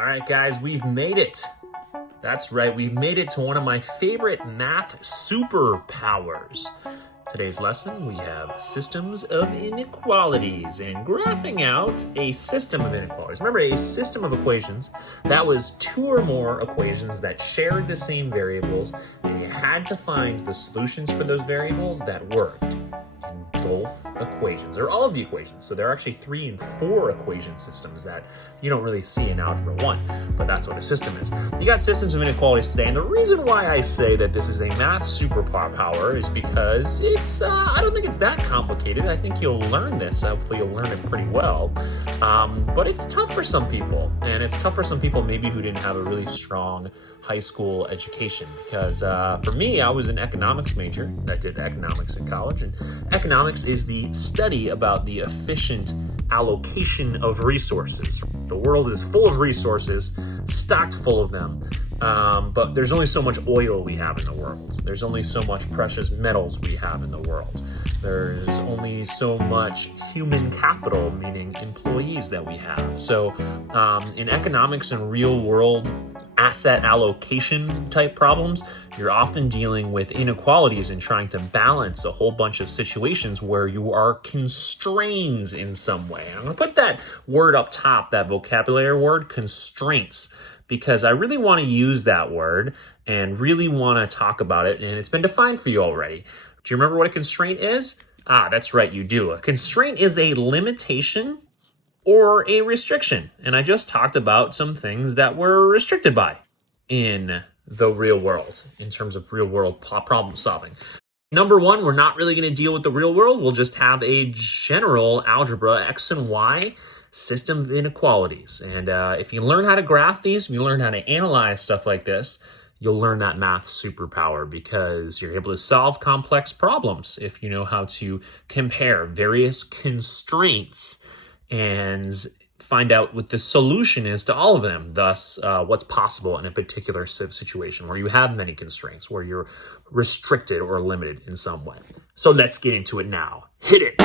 All right, guys, we've made it. That's right, we've made it to one of my favorite math superpowers. Today's lesson, we have systems of inequalities and graphing out a system of inequalities. Remember, a system of equations, that was two or more equations that shared the same variables, and you had to find the solutions for those variables that worked in both equations, or all of the equations. So there are actually 3 and 4 equation systems that you don't really see in Algebra 1, but that's what a system is. You got systems of inequalities today, and the reason why I say that this is a math superpower is because it's, I don't think it's that complicated. I think you'll learn this. Hopefully you'll learn it pretty well, but it's tough for some people, and it's tough for some people maybe who didn't have a really strong high school education, because for me, I was an economics major. I did economics in college, and economics is the study about the efficient allocation of resources. The world is full of resources, stocked full of them, but there's only so much oil we have in the world. There's only so much precious metals we have in the world. There's only so much human capital, meaning employees, that we have. So in economics and real world asset allocation type problems, you're often dealing with inequalities and trying to balance a whole bunch of situations where you are constrained in some way. I'm going to put that word up top, that vocabulary word, constraints, because I really want to use that word and really want to talk about it, and it's been defined for you already. Do you remember what a constraint is? That's right, you do. A constraint is a limitation or a restriction. And I just talked about some things that we're restricted by in the real world, in terms of real world problem solving. Number one, we're not really going to deal with the real world. We'll just have a general algebra X and Y system of inequalities. And if you learn how to graph these, if you learn how to analyze stuff like this, you'll learn that math superpower, because you're able to solve complex problems if you know how to compare various constraints and find out what the solution is to all of them. Thus, what's possible in a particular situation where you have many constraints, where you're restricted or limited in some way. So let's get into it now. Hit it.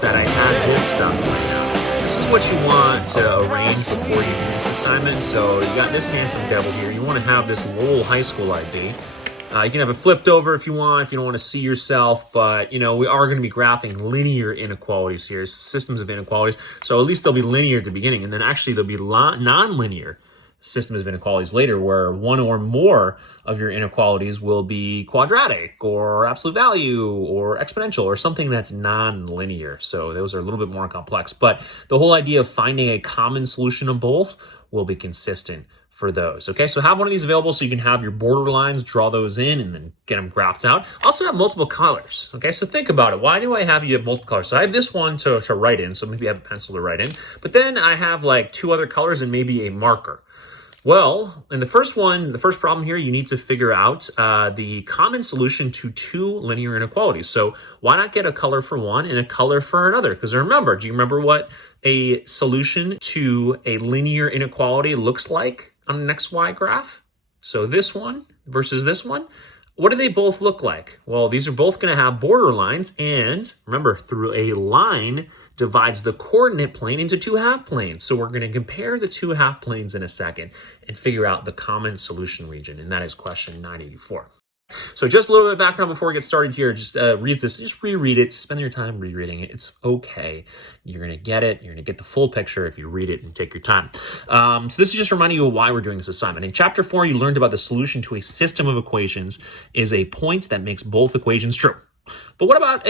That I have this stuff right now. This is what you want to arrange before you do this assignment. So you got this handsome devil here. You want to have this Lowell High School ID. You can have it flipped over if you want, if you don't want to see yourself, but we are going to be graphing linear inequalities here, systems of inequalities. So at least they'll be linear at the beginning, and then actually they'll be non-linear systems of inequalities later, where one or more of your inequalities will be quadratic or absolute value or exponential or something that's non-linear. So those are a little bit more complex, but the whole idea of finding a common solution of both will be consistent for those. Okay, so have one of these available so you can have your border lines, draw those in, and then get them graphed out. Also have multiple colors. Okay, so think about it. Why do I have you have multiple colors? So I have this one to write in, so maybe I have a pencil to write in, but then I have like 2 other colors and maybe a marker. Well, in the first problem here, you need to figure out the common solution to 2 linear inequalities. So why not get a color for one and a color for another? Because remember, do you remember what a solution to a linear inequality looks like on an XY graph? So this one versus this one. What do they both look like? Well, these are both going to have border lines, and remember, through a line divides the coordinate plane into 2 half planes. So we're going to compare the 2 half planes in a second and figure out the common solution region, and that is question 984. So just a little bit of background before we get started here. Just read this, just reread it, spend your time rereading it. It's okay. You're going to get it. You're going to get the full picture if you read it and take your time. So this is just reminding you of why we're doing this assignment. In chapter 4, you learned about the solution to a system of equations is a point that makes both equations true. But what about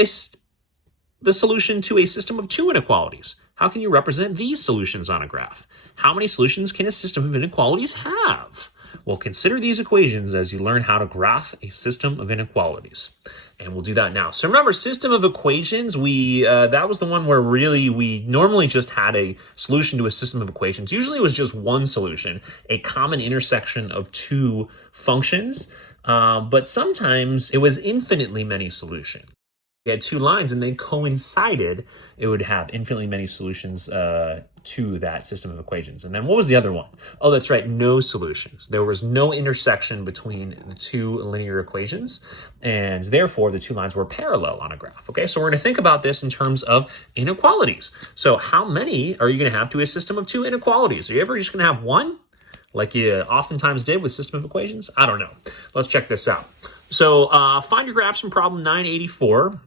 the solution to a system of 2 inequalities? How can you represent these solutions on a graph? How many solutions can a system of inequalities have? Well, consider these equations as you learn how to graph a system of inequalities. And we'll do that now. So remember, system of equations, that was the one where really we normally just had a solution to a system of equations. Usually it was just one solution, a common intersection of 2 functions. But sometimes it was infinitely many solutions. had two lines and they coincided, it would have infinitely many solutions to that system of equations. And then what was the other one? Oh, that's right, no solutions. There was no intersection between the two linear equations, and therefore the two lines were parallel on a graph. Okay, so we're going to think about this in terms of inequalities. So how many are you going to have to a system of two inequalities? Are you ever just going to have one, like you oftentimes did with system of equations? I don't know. Let's check this out. So find your graphs from problem 984.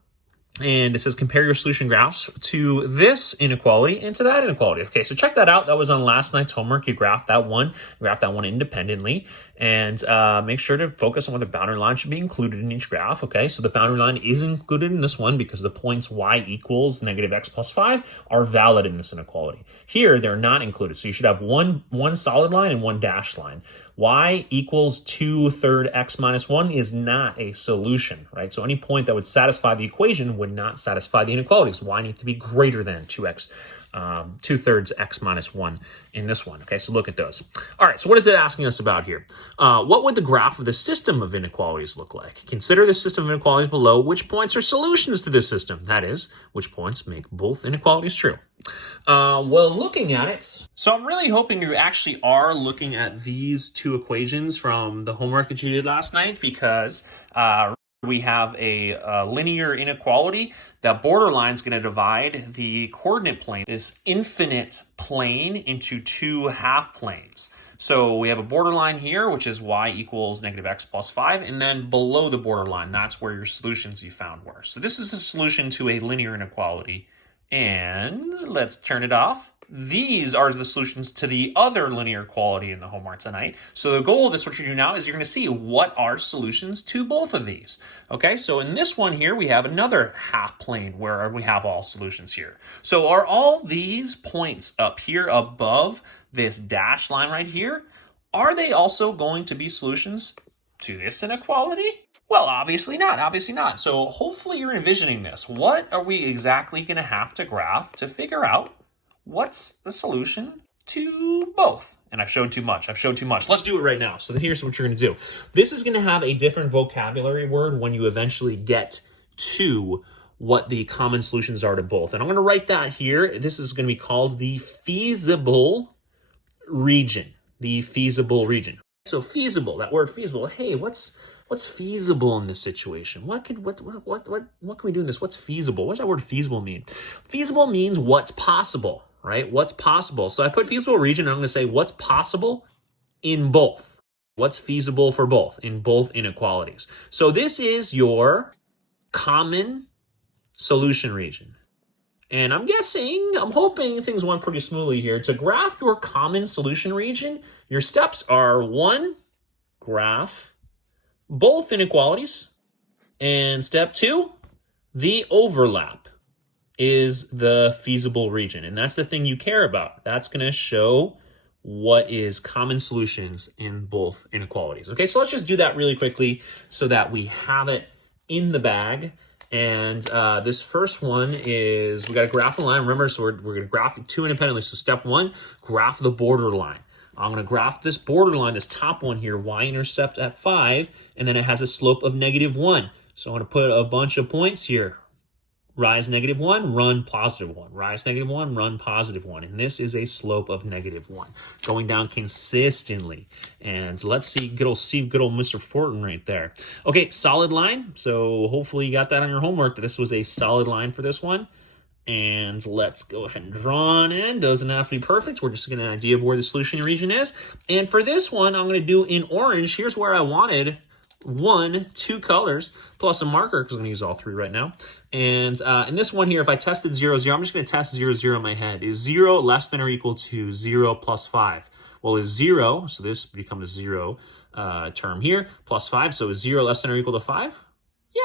And it says compare your solution graphs to this inequality and to that inequality. Okay, so check that out. That was on last night's homework. You graph that one independently, and make sure to focus on what the boundary line should be included in each graph. Okay, so the boundary line is included in this one because the points y equals negative x plus 5 are valid in this inequality. Here, they're not included, so you should have one solid line and one dashed line. Y equals 2/3 x minus 1 is not a solution, right? So any point that would satisfy the equation would not satisfy the inequalities. Y needs to be greater than 2/3 x minus 1 in this one. Okay, so look at those. All right, so what is it asking us about here? What would the graph of the system of inequalities look like? Consider the system of inequalities below. Which points are solutions to this system? That is, which points make both inequalities true? Well, looking at it, so I'm really hoping you actually are looking at these two equations from the homework that you did last night, because we have a linear inequality. That borderline is going to divide the coordinate plane, this infinite plane, into two half planes. So we have a borderline here, which is y equals negative x plus 5, and then below the borderline, that's where your solutions you found were. So this is the solution to a linear inequality. And let's turn it off. These are the solutions to the other linear equality in the homework tonight. So the goal of this, what you do now, is you're going to see what are solutions to both of these. Okay, so in this one here, we have another half plane where we have all solutions here. So are all these points up here above this dashed line right here, are they also going to be solutions to this inequality? Well, obviously not, obviously not. So hopefully you're envisioning this. What are we exactly going to have to graph to figure out what's the solution to both? And I've showed too much. Let's do it right now. So here's what you're going to do. This is going to have a different vocabulary word when you eventually get to what the common solutions are to both. And I'm going to write that here. This is going to be called the feasible region. The feasible region. So feasible, that word feasible. Hey, what's feasible in this situation? What can we do in this? What's feasible? What does that word feasible mean? Feasible means what's possible, right? What's possible. So I put feasible region, and I'm going to say what's possible in both. What's feasible for both, in both inequalities. So this is your common solution region. And I'm hoping things went pretty smoothly here. To graph your common solution region, your steps are 1, graph both inequalities, and step 2, the overlap is the feasible region. And that's the thing you care about. That's going to show what is common solutions in both inequalities. Okay, so let's just do that really quickly so that we have it in the bag. And this first one is, we got to graph the line. Remember, so we're going to graph two independently. So step 1, graph the borderline. I'm going to graph this borderline, this top one here, y-intercept at 5, and then it has a slope of -1. So I'm going to put a bunch of points here. Rise -1, run +1. Rise -1, run +1. And this is a slope of -1, going down consistently. And let's see good old Mr. Fortin right there. Okay, solid line. So hopefully you got that on your homework, that this was a solid line for this one. And let's go ahead and draw an end. Doesn't have to be perfect. We're just getting an idea of where the solution region is. And for this one, I'm going to do in orange. Here's where I wanted 2 colors plus a marker, because I'm going to use all 3 right now. And in this one here, if I tested 0, 0, I'm just going to test 0, 0 in my head. Is 0 less than or equal to 0 plus 5? Well, is 0, so this becomes a 0 term here, plus 5. So is 0 less than or equal to 5?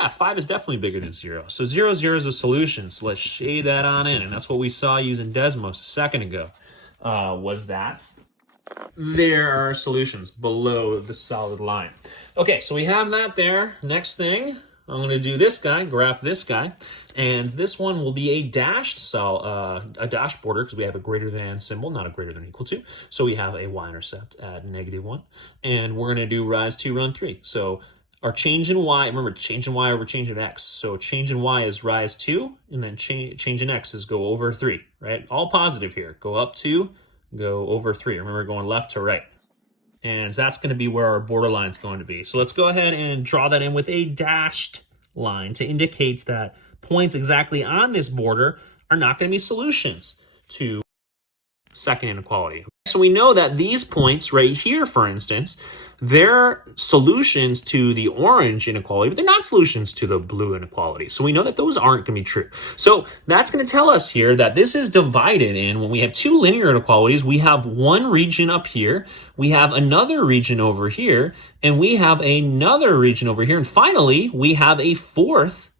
Yeah, 5 is definitely bigger than 0. So 0, 0 is a solution. So let's shade that on in. And that's what we saw using Desmos a second ago, was that there are solutions below the solid line. Okay, so we have that there. Next thing, I'm going to do this guy, graph this guy. And this one will be a dashed border, because we have a greater than symbol, not a greater than equal to. So we have a y-intercept at -1. And we're going to do rise 2, run 3. So our change in y, remember, change in y over change in x. So change in y is rise 2, and then change in x is go over 3, right? All positive here. Go up 2, go over 3. Remember, going left to right. And that's going to be where our borderline is going to be. So let's go ahead and draw that in with a dashed line to indicate that points exactly on this border are not going to be solutions to second inequality. So we know that these points right here, for instance, they're solutions to the orange inequality, but they're not solutions to the blue inequality. So we know that those aren't going to be true. So that's going to tell us here that this is divided in, when we have two linear inequalities, we have one region up here, we have another region over here, and we have another region over here, and finally, we have a fourth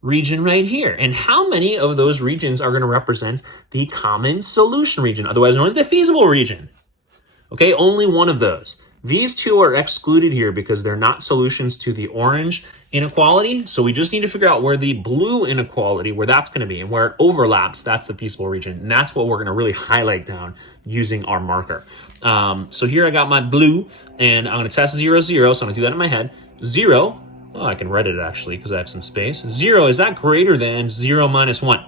region right here. And how many of those regions are going to represent the common solution region, otherwise known as the feasible region? Okay, only one of those. These two are excluded here because they're not solutions to the orange inequality. So we just need to figure out where the blue inequality, where that's going to be, and where it overlaps, that's the feasible region. And that's what we're going to really highlight down using our marker. So here I got my blue, and I'm going to test 0, 0. So I'm going to do that in my head. 0. Oh, I can write it actually because I have some space. 0, is that greater than 0 minus 1?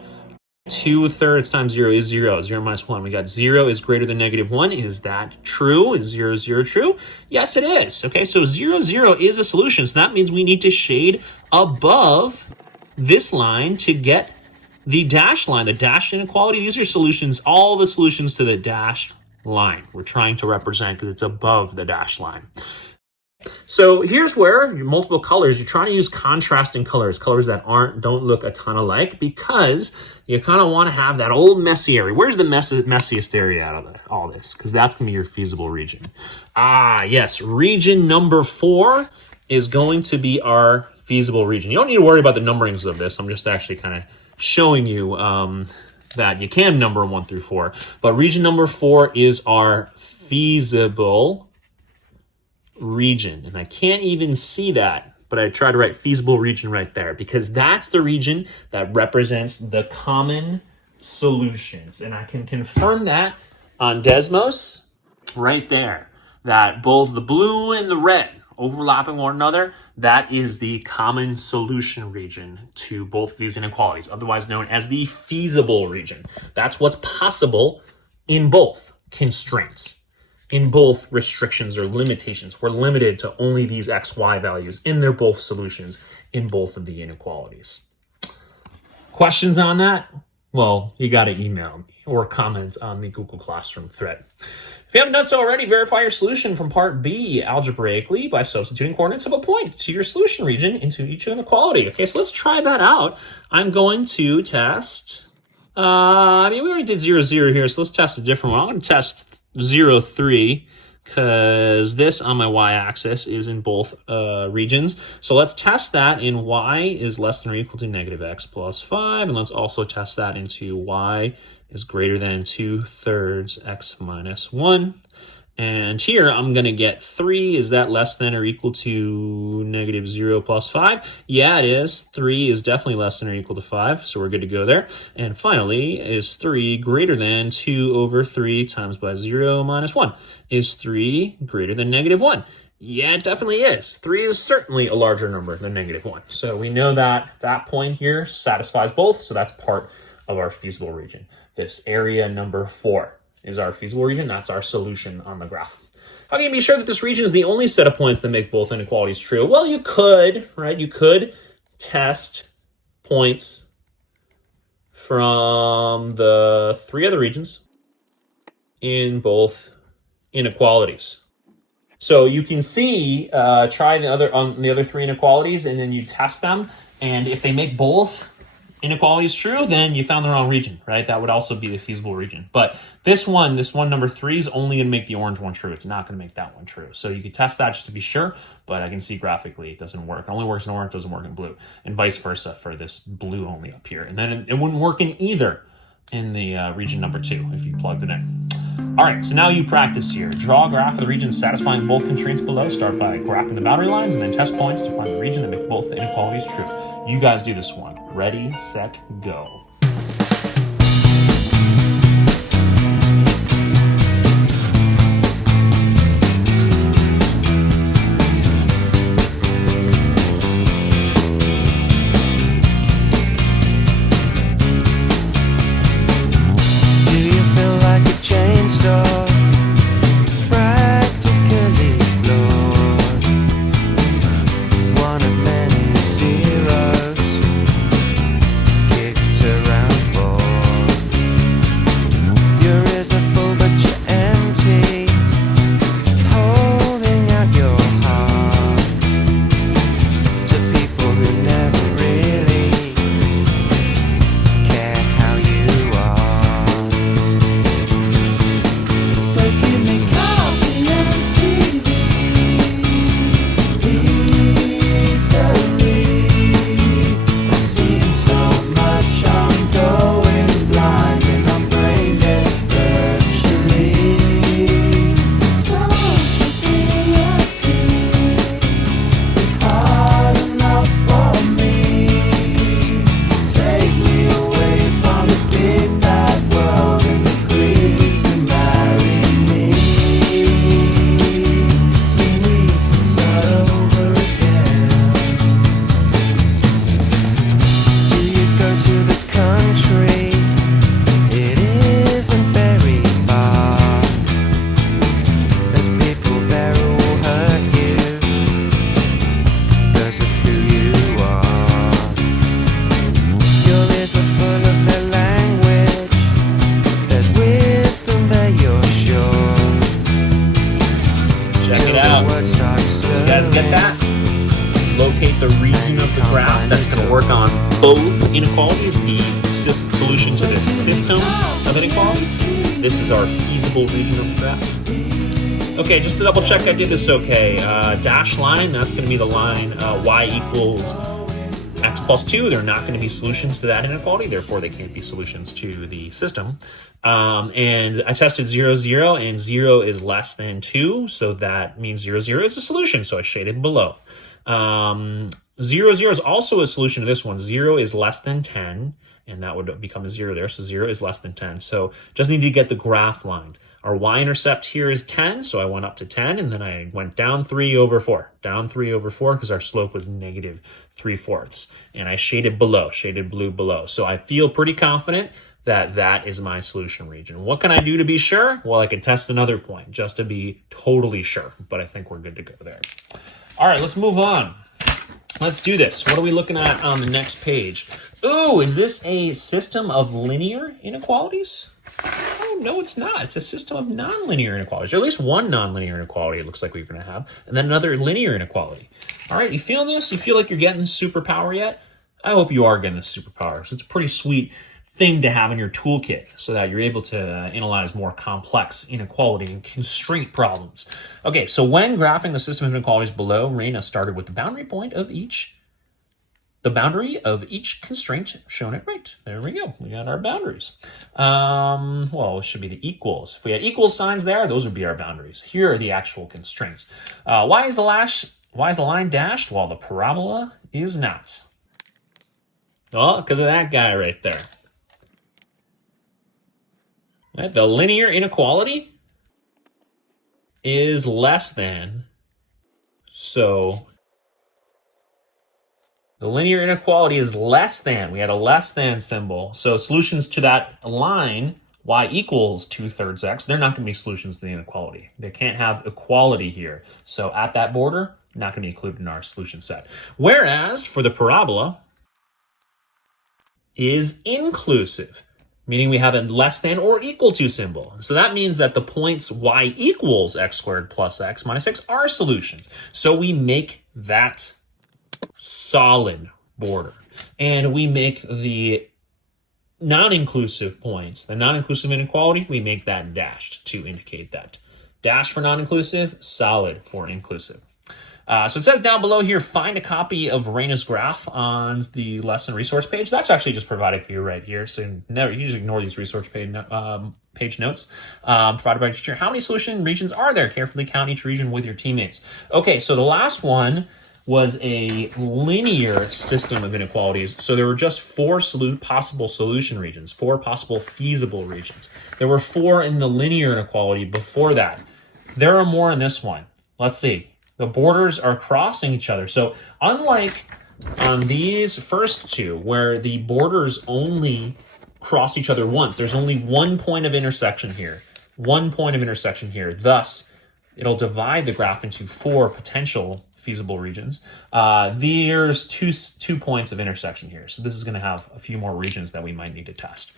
2/3 times 0 is 0. 0 minus 1. We got 0 is greater than -1. Is that true? Is 0, 0 true? Yes, it is. Okay, so 0, 0 is a solution. So that means we need to shade above this line to get the dashed line, the dashed inequality. These are solutions, all the solutions to the dashed line we're trying to represent because it's above the dashed line. So here's where multiple colors, you're trying to use contrasting colors, colors that don't look a ton alike, because you kind of want to have that old messy area. Where's the messiest area out of all this? Because that's going to be your feasible region. Yes, region number 4 is going to be our feasible region. You don't need to worry about the numberings of this. I'm just actually kind of showing you that you can number 1 through 4. But region number 4 is our feasible region, and I can't even see that, but I try to write feasible region right there because that's the region that represents the common solutions. And I can confirm that on Desmos right there, that both the blue and the red overlapping one another, that is the common solution region to both these inequalities, otherwise known as the feasible region. That's what's possible in both constraints. In both restrictions or limitations, we're limited to only these x, y values, and they're both solutions in both of the inequalities. Questions on that? Well, you got to email me or comment on the Google Classroom thread. If you haven't done so already, verify your solution from part B algebraically by substituting coordinates of a point to your solution region into each inequality. Okay, so let's try that out. I'm going to test, we already did 0, 0 here, so let's test a different one. I'm going to test 0, 3, because this on my y-axis is in both regions. So let's test that in y is less than or equal to -x plus 5, and let's also test that into y is greater than 2/3 x minus 1. And here I'm going to get 3. Is that less than or equal to -0 plus 5? Yeah, it is. 3 is definitely less than or equal to 5, so we're good to go there. And finally, is 3 greater than 2/3 times by 0 minus 1? Is 3 greater than -1? Yeah, it definitely is. 3 is certainly a larger number than -1. So we know that that point here satisfies both, so that's part of our feasible region. This area number 4 is our feasible region. That's our solution on the graph. How can you be sure that this region is the only set of points that make both inequalities true? Well, you could, right? You could test points from the 3 other regions in both inequalities. So you can see, try the other 3 inequalities, and then you test them. And if they make both inequalities true, then you found the wrong region, right? That would also be the feasible region. But this one number 3 is only going to make the orange one true. It's not going to make that one true. So you could test that just to be sure, but I can see graphically it doesn't work. It only works in orange, doesn't work in blue, and vice versa for this blue only up here. And then it wouldn't work in either in the region number 2 if you plugged it in. All right, so now you practice here. Draw a graph of the region satisfying both constraints below. Start by graphing the boundary lines and then test points to find the region that make both the inequalities true. You guys do this one. Ready, set, go. both inequalities, the solution to the system of inequalities. This is our feasible region of the graph. Okay, just to double check I did this okay. Dash line, that's going to be the line y equals x plus 2. They're not going to be solutions to that inequality, therefore they can't be solutions to the system. And I tested 0, 0, and 0 is less than 2, so that means 0, 0 is a solution, so I shaded below. 0, 0 is also a solution to this one. 0 is less than 10, and that would become a 0 there, so 0 is less than 10. So just need to get the graph lined. Our y-intercept here is 10, so I went up to 10, and then I went down 3 over 4. Down 3 over 4 because our slope was negative 3/4. And I shaded below, shaded blue below. So I feel pretty confident that that is my solution region. What can I do to be sure? Well, I could test another point just to be totally sure, but I think we're good to go there. All right, let's move on. Let's do this. What are we looking at on the next page? Ooh, is this a system of linear inequalities? Oh, no, it's not. It's a system of nonlinear inequalities, or at least one nonlinear inequality it looks like we're going to have, and then another linear inequality. All right, you feeling this? You feel like you're getting the superpower yet? I hope you are getting the superpower. So it's a pretty sweet thing to have in your toolkit so that you're able to analyze more complex inequality and constraint problems. Okay, so when graphing the system of inequalities below, Reina started with the boundary point of each constraint shown at right. There we go. We got our boundaries. Well, it should be the equals. If we had equal signs there, those would be our boundaries. Here are the actual constraints. Why is the line dashed while the parabola is not? Well, because of that guy right there. Right, the linear inequality is less than, so the linear inequality is less than. We had a less than symbol. So solutions to that line, y equals 2/3 x, they're not going to be solutions to the inequality. They can't have equality here. So at that border, not going to be included in our solution set. Whereas for the parabola is inclusive, meaning we have a less than or equal to symbol. So that means that the points y equals x squared plus x minus x are solutions. So we make that solid border. And we make the non-inclusive points, the non-inclusive inequality, we make that dashed to indicate that. Dash for non-inclusive, solid for inclusive. So it says down below here, find a copy of Reina's graph on the lesson resource page. That's actually just provided for you right here. So you just ignore these resource page notes provided by the teacher. How many solution regions are there? Carefully count each region with your teammates. Okay, so the last one was a linear system of inequalities. So there were just 4 possible solution regions, 4 possible feasible regions. There were 4 in the linear inequality before that. There are more in this one. Let's see. The borders are crossing each other. So unlike on these first two, where the borders only cross each other once, there's only one point of intersection here. One point of intersection here. Thus, it'll divide the graph into 4 potential feasible regions. There's two points of intersection here. So this is going to have a few more regions that we might need to test.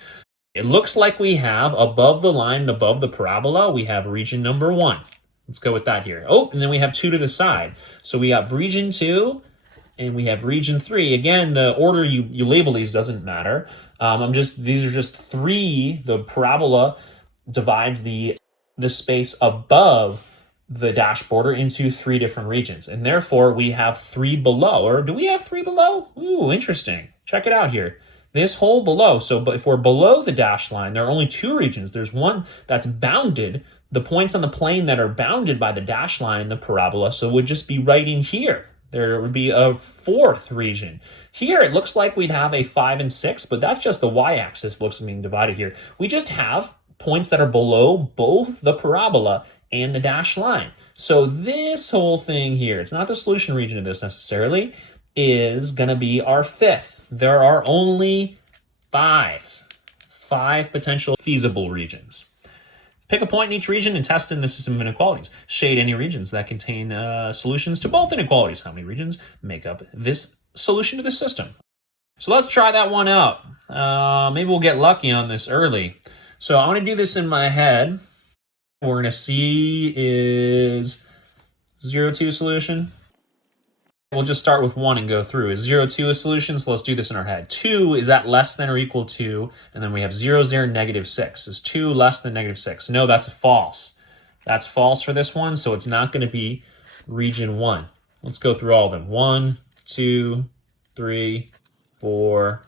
It looks like we have above the line and above the parabola, we have region number 1. Let's go with that here. Oh, and then we have 2 to the side. So we have region 2 and we have region 3. Again, the order you label these doesn't matter. These are just 3. The parabola divides the space above the dash border into 3 different regions. And therefore we have 3 below. Or do we have 3 below? Ooh, interesting. Check it out here. This whole below. So if we're below the dash line, there are only 2 regions. There's one that's bounded. The points on the plane that are bounded by the dash line in the parabola, so it would just be right in here. There would be a 4th region. Here, it looks like we'd have a 5 and 6, but that's just the y-axis looks being divided here. We just have points that are below both the parabola and the dash line. So this whole thing here, it's not the solution region of this necessarily, is going to be our 5th. There are only 5 potential feasible regions. Pick a point in each region and test in the system of inequalities. Shade any regions that contain solutions to both inequalities. How many regions make up this solution to the system? So let's try that one out. Maybe we'll get lucky on this early. So I'm going to do this in my head. What we're going to see is 0, 2 solution. We'll just start with 1 and go through. Is 0, 2 a solution? So let's do this in our head. 2, is that less than or equal to? And then we have 0, 0, negative 6. Is 2 less than negative 6? No, that's false. That's false for this one, so it's not going to be region 1. Let's go through all of them. 1, 2, 3, 4,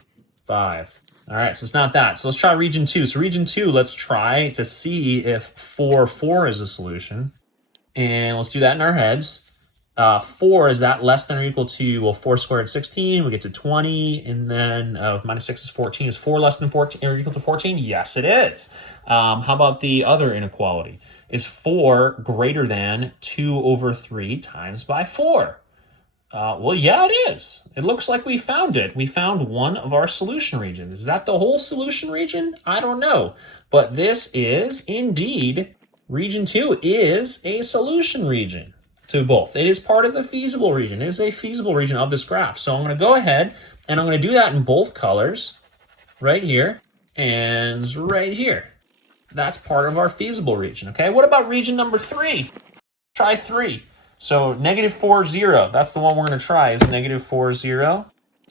5. All right, so it's not that. So let's try region 2. So region 2, let's try to see if 4, 4 is a solution. And let's do that in our heads. 4, is that less than or equal to, well, 4 squared 16, we get to 20, and then minus 6 is 14. Is 4 less than 14 or equal to 14? Yes, it is. How about the other inequality? Is 4 greater than 2 over 3 times by 4? Well, yeah, it is. It looks like we found it. We found one of our solution regions. Is that the whole solution region? I don't know. But this is indeed, region 2 is a solution region to both. It is part of the feasible region. It is a feasible region of this graph. So I'm going to go ahead and I'm going to do that in both colors, right here and right here. That's part of our feasible region, okay? What about region number 3? Try 3. So negative 4, 0. That's the one we're going to try, is negative 4, 0.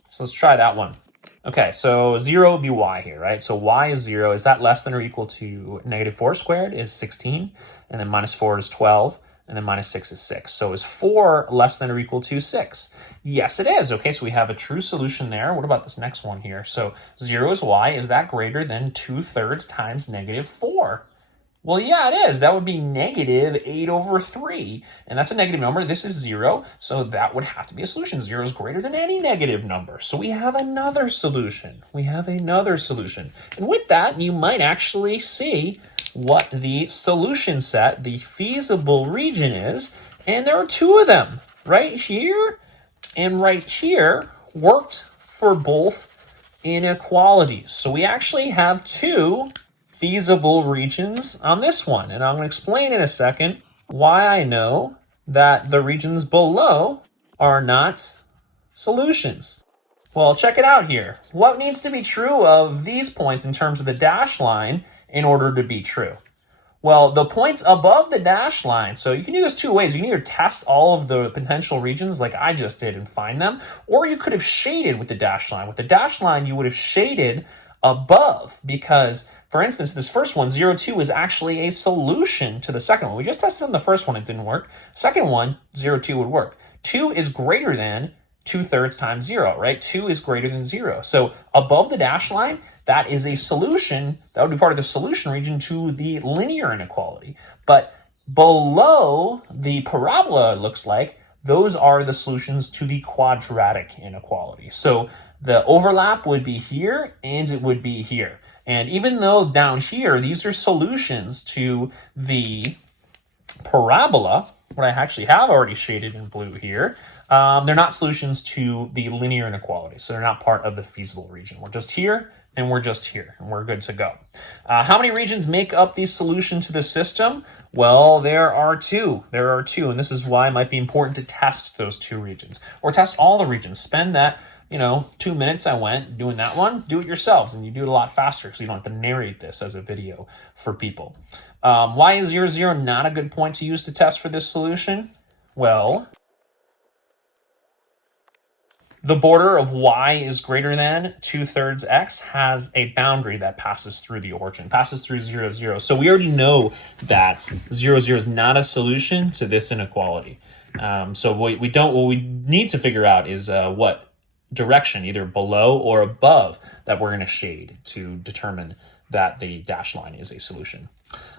So let's try that one. Okay, so 0 would be y here, right? So y is 0. Is that less than or equal to negative 4 squared is 16, and then minus 4 is 12. And then minus 6 is 6. So is 4 less than or equal to 6? Yes, it is. Okay, so we have a true solution there. What about this next one here? So 0 is y. Is that greater than 2/3 times negative 4? Well, yeah, it is. That would be negative 8 over 3. And that's a negative number. This is 0. So that would have to be a solution. 0 is greater than any negative number. So we have another solution. We have another solution. And with that, you might actually see what the solution set, the feasible region is. And there are 2 of them. Right here and right here worked for both inequalities. So we actually have 2 feasible regions on this one. And I'm going to explain in a second why I know that the regions below are not solutions. Well, check it out here. What needs to be true of these points in terms of the dashed line in order to be true? Well, the points above the dashed line, so you can do this 2 ways. You can either test all of the potential regions like I just did and find them, or you could have shaded with the dashed line. With the dashed line, you would have shaded above because, for instance, this first one, 0, 2, is actually a solution to the second one. We just tested on the first one, it didn't work. Second one, 0, 2 would work. 2 is greater than 2/3 times 0, right? 2 is greater than 0. So above the dashed line, that is a solution. That would be part of the solution region to the linear inequality. But below the parabola, it looks like, those are the solutions to the quadratic inequality. So the overlap would be here and it would be here. And even though down here, these are solutions to the parabola, what I actually have already shaded in blue here, they're not solutions to the linear inequality. So they're not part of the feasible region. We're just here and we're just here and we're good to go. How many regions make up the solution to the system? Well, there are 2. There are 2. And this is why it might be important to test those 2 regions or test all the regions. Spend that 2 minutes I went doing that one, do it yourselves, and you do it a lot faster so you don't have to narrate this as a video for people. Why is 0, 0 not a good point to use to test for this solution? Well, the border of y is greater than 2/3 x has a boundary that passes through the origin, passes through 0, 0. So we already know that 0, 0 is not a solution to this inequality. So what we need to figure out is what direction, either below or above, that we're going to shade to determine that the dashed line is a solution.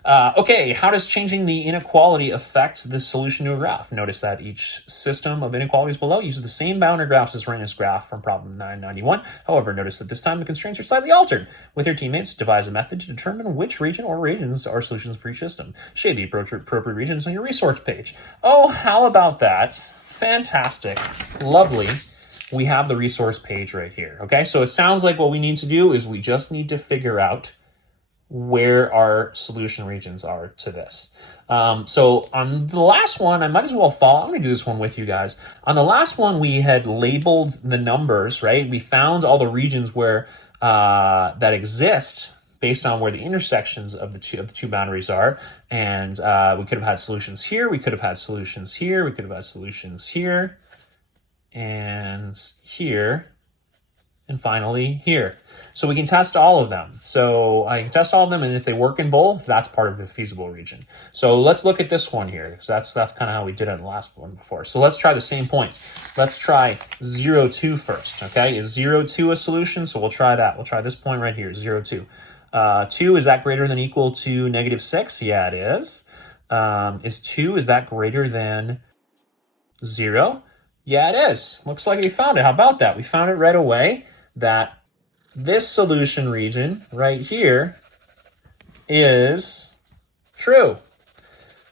Okay, how does changing the inequality affect the solution to a graph? Notice that each system of inequalities below uses the same boundary graphs as written in this graph from problem 991. However, notice that this time the constraints are slightly altered. With your teammates, devise a method to determine which region or regions are solutions for each system. Shade the appropriate regions on your resource page. Oh, how about that? Fantastic. Lovely. We have the resource page right here. Okay, so it sounds like what we need to do is we just need to figure out where our solution regions are to this. So on the last one, I might as well follow. I'm going to do this one with you guys. On the last one, we had labeled the numbers, right? We found all the regions where that exist based on where the intersections of the two boundaries are. And we could have had solutions here. We could have had solutions here. We could have had solutions here. and here, and finally here. So we can test all of them. So I can test all of them, and if they work in both, that's part of the feasible region. So let's look at this one here, because that's kind of how we did it in the last one before. So let's try the same points. Let's try 0, 2 first, okay? Is 0, 2 a solution? So we'll try that. We'll try this point right here, 0, 2. 2, is that greater than or equal to -6? Yeah, it is. Is 2, is that greater than 0? Yeah, it is. Looks like we found it. How about that? We found it right away that this solution region right here is true.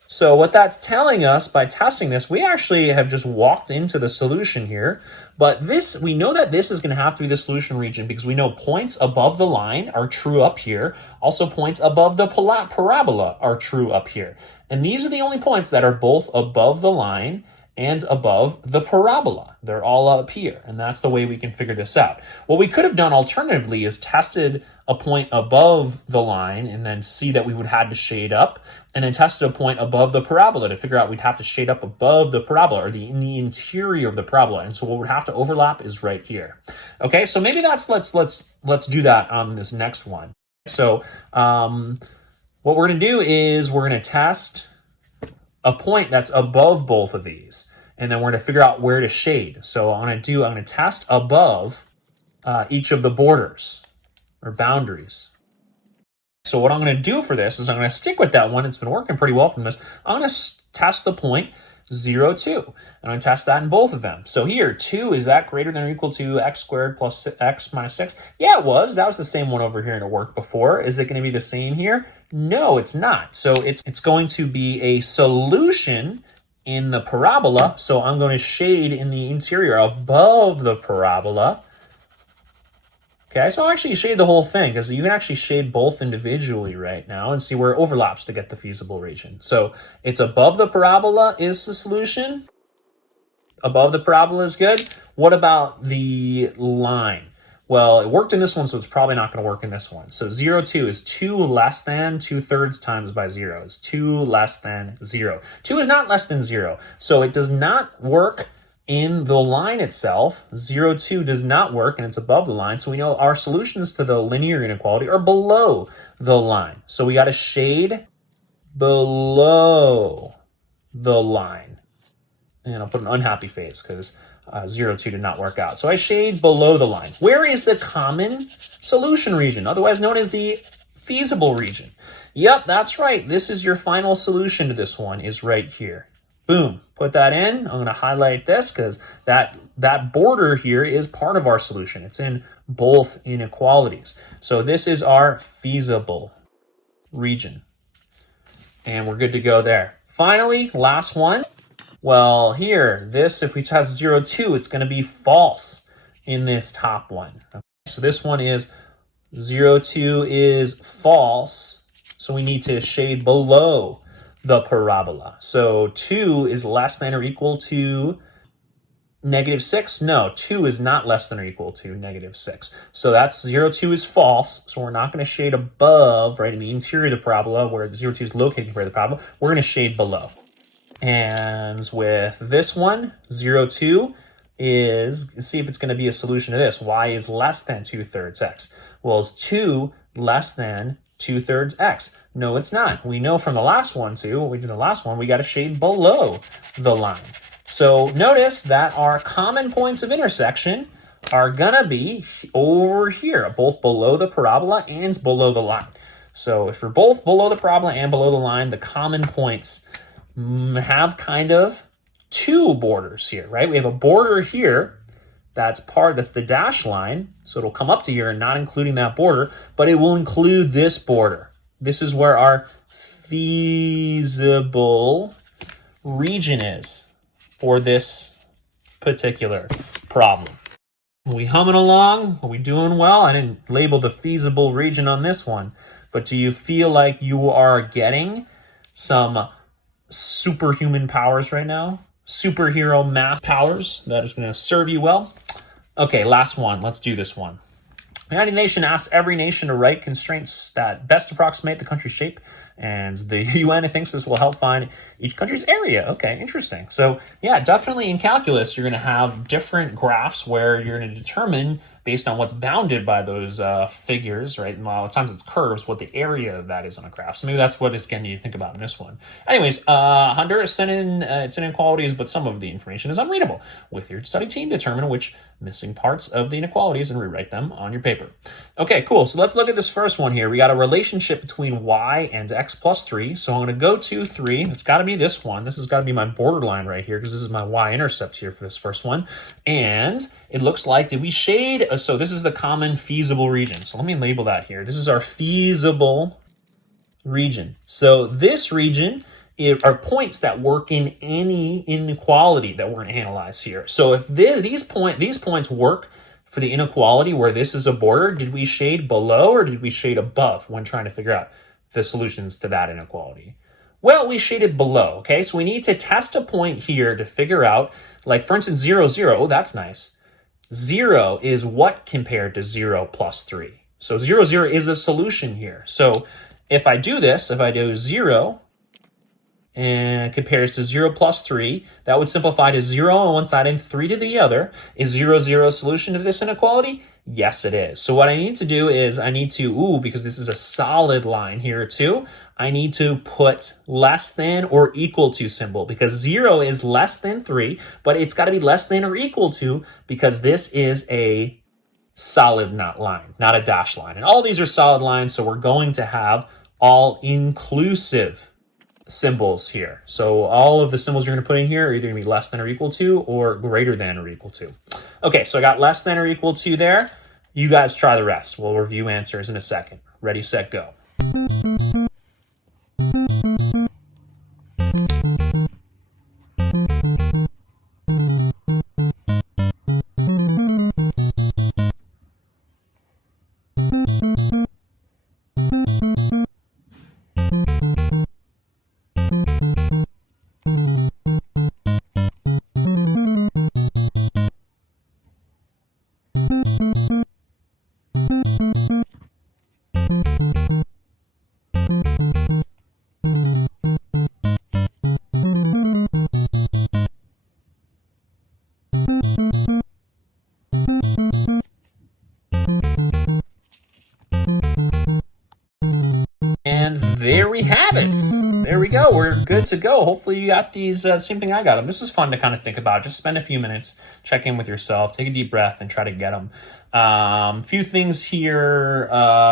So what that's telling us by testing this, we actually have just walked into the solution here, but this, we know that this is going to have to be the solution region because we know points above the line are true up here. Also points above the parabola are true up here. And these are the only points that are both above the line and above the parabola. They're all up here, and that's the way we can figure this out. What we could have done alternatively is tested a point above the line and then see that we would have to shade up, and then tested a point above the parabola to figure out we'd have to shade up above the parabola, or in the interior of the parabola. And so what would have to overlap is right here. Okay, so maybe that's let's do that on this next one. So what we're gonna do is we're gonna test a point that's above both of these, and then we're going to figure out where to shade. So I'm going to test above each of the borders or boundaries. So what I'm going to do for this is I'm going to stick with that one. It's been working pretty well from this. I'm going to test the point 0, 2. And I'm going to test that in both of them. So here, 2, is that greater than or equal to x squared plus x minus 6? Yeah, it was. That was the same one over here and it worked before. Is it going to be the same here? No, it's not. So it's going to be a solution in the parabola. So I'm going to shade in the interior above the parabola. Okay, so I'll actually shade the whole thing because you can actually shade both individually right now and see where it overlaps to get the feasible region. So it's above the parabola is the solution. Above the parabola is good. What about the line? Well, it worked in this one, so it's probably not going to work in this one. So 0, 2 is 2 less than 2/3 times by 0 is 2 less than 0. 2 is not less than 0, so it does not work in the line itself. 0, 2 does not work, and it's above the line. So we know our solutions to the linear inequality are below the line. So we got to shade below the line. And I'll put an unhappy face because 0, 2 did not work out. So I shade below the line. Where is the common solution region, otherwise known as the feasible region? Yep, that's right. This is your final solution to this one, is right here. Boom, put that in. I'm going to highlight this because that border here is part of our solution. It's in both inequalities. So this is our feasible region. And we're good to go there. Finally, last one. Well, here, this, if we test 0, 2, it's going to be false in this top one. Okay, so this one is 0, 2 is false. So we need to shade below the parabola. So 2 is less than or equal to -6. No, 2 is not less than or equal to -6. So that's 0, 2 is false. So we're not going to shade above, right, in the interior of the parabola where 0, 2 is located compared to the parabola. We're going to shade below. And with this one, 0, 2 is, see if it's going to be a solution to this. Y is less than 2/3 x. Well, is 2 less than 2/3 x? No, it's not. We know from the last one too, what we did in the last one, we got to shade below the line. So notice that our common points of intersection are going to be over here, both below the parabola and below the line. So if we're both below the parabola and below the line, the common points have kind of two borders here, right? We have a border here that's the dash line, so it'll come up to here and not including that border, but it will include this border. This is where our feasible region is for this particular problem. Are we humming along? Are we doing well? I didn't label the feasible region on this one, but do you feel like you are getting some superhuman powers right now? Superhero math powers that is going to serve you well? Okay, last one. Let's do this one. The United Nations asks every nation to write constraints that best approximate the country's shape, and the UN thinks this will help find each country's area. Okay, interesting. So yeah, definitely in calculus, you're going to have different graphs where you're going to determine based on what's bounded by those figures, right? And a lot of times it's curves, what the area of that is on a graph. So maybe that's what it's getting you to think about in this one. Anyways, Honduras sent in its inequalities, but some of the information is unreadable. With your study team, determine which missing parts of the inequalities and rewrite them on your paper. Okay, cool. So let's look at this first one here. We got a relationship between y and x plus 3. So I'm going to go to 3. It's got to be this one. This has got to be my borderline right here because this is my y-intercept here for this first one. And it looks like, did we shade? So this is the common feasible region. So let me label that here. This is our feasible region. So this region are points that work in any inequality that we're going to analyze here. So if these points work for the inequality where this is a border, did we shade below or did we shade above when trying to figure out the solutions to that inequality? Well, we shaded below, okay? So we need to test a point here to figure out, like for instance, 0, 0. Oh, that's nice. 0 is what compared to 0 plus 3? So 0, 0 is a solution here. So if I do this, if I do 0 and compares to 0 plus 3, that would simplify to 0 on one side and 3 to the other. Is 0, 0 a solution to this inequality? Yes, it is. So what I need to do is I need to, because this is a solid line here too, I need to put less than or equal to symbol because 0 is less than 3, but it's got to be less than or equal to because this is a solid line, not a dashed line. And all these are solid lines, so we're going to have all inclusive symbols here. So all of the symbols you're going to put in here are either going to be less than or equal to or greater than or equal to. Okay, so I got less than or equal to there. You guys try the rest. We'll review answers in a second. Ready, set, go. And there we have it. There we go. We're good to go. Hopefully you got these, same thing I got them. This is fun to kind of think about. Just spend a few minutes, check in with yourself, take a deep breath, and try to get them. Few things here.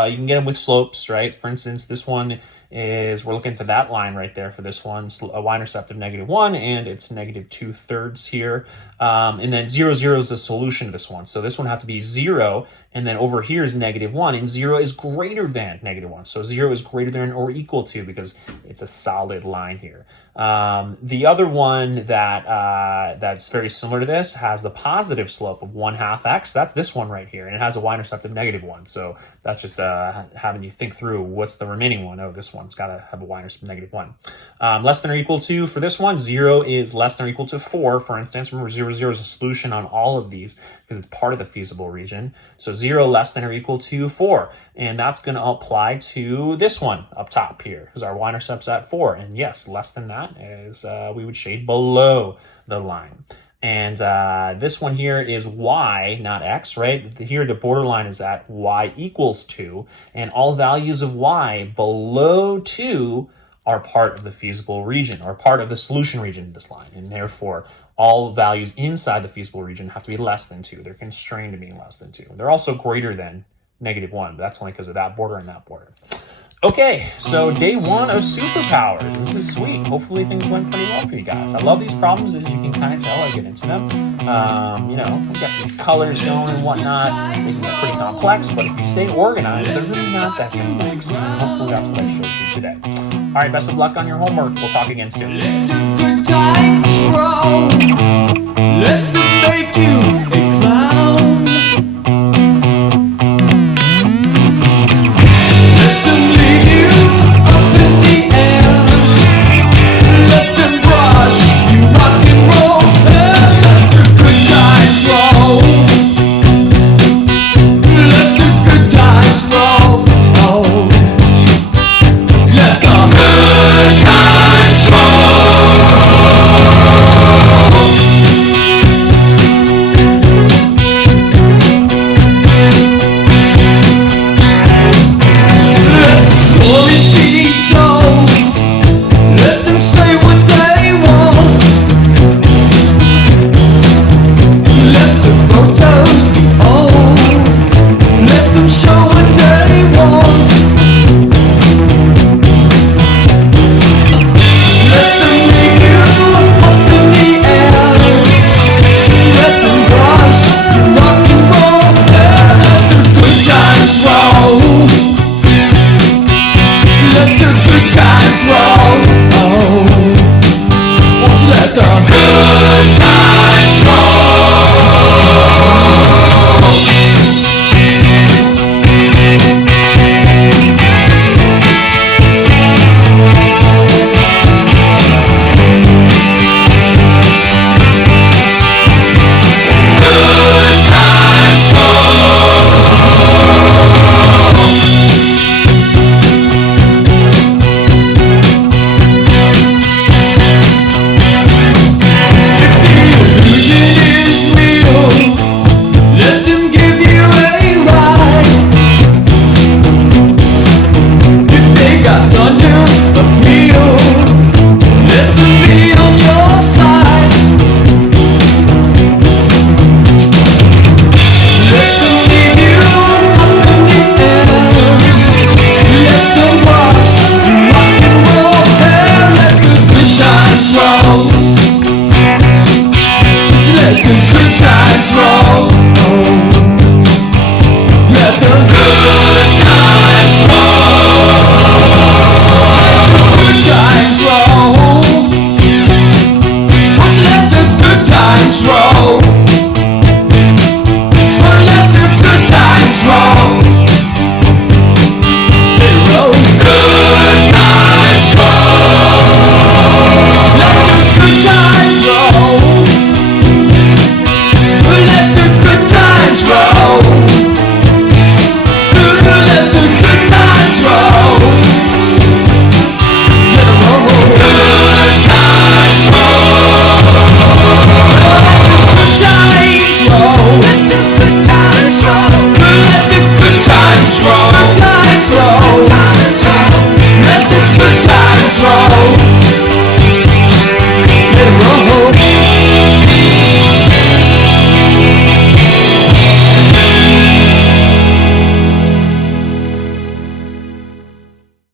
You can get them with slopes, right? For instance, this one is, we're looking for that line right there for this one, a y-intercept of -1, and it's -2/3 here. And then 0, 0 is a solution to this one. So this one have to be 0, and then over here is -1, and 0 is greater than -1. So 0 is greater than or equal to because it's a solid line here. The other one that that's very similar to this has the positive slope of 1/2 x. That's this one right here, and it has a y-intercept of -1. So that's just having you think through what's the remaining one. Oh, this one's got to have a y-intercept of -1. Less than or equal to for this one, 0 is less than or equal to 4. For instance, remember 0, 0 is a solution on all of these because it's part of the feasible region. So 0 less than or equal to 4, and that's going to apply to this one up top here because our y-intercept's at 4, and yes, less than that is we would shade below the line. And this one here is y, not x, right? Here the borderline is at y equals 2, and all values of y below 2 are part of the feasible region or part of the solution region of this line, and therefore all values inside the feasible region have to be less than 2. They're constrained to being less than 2. They're also greater than -1, but that's only because of that border and that border. Okay, so day 1 of superpowers. This is sweet. Hopefully things went pretty well for you guys. I love these problems, as you can kind of tell. I get into them. We've got some colors going and whatnot. They can get pretty complex, but if you stay organized, they're really not that complex. And hopefully that's what I showed you today. All right, best of luck on your homework. We'll talk again soon. Let the good times roll. Let them make you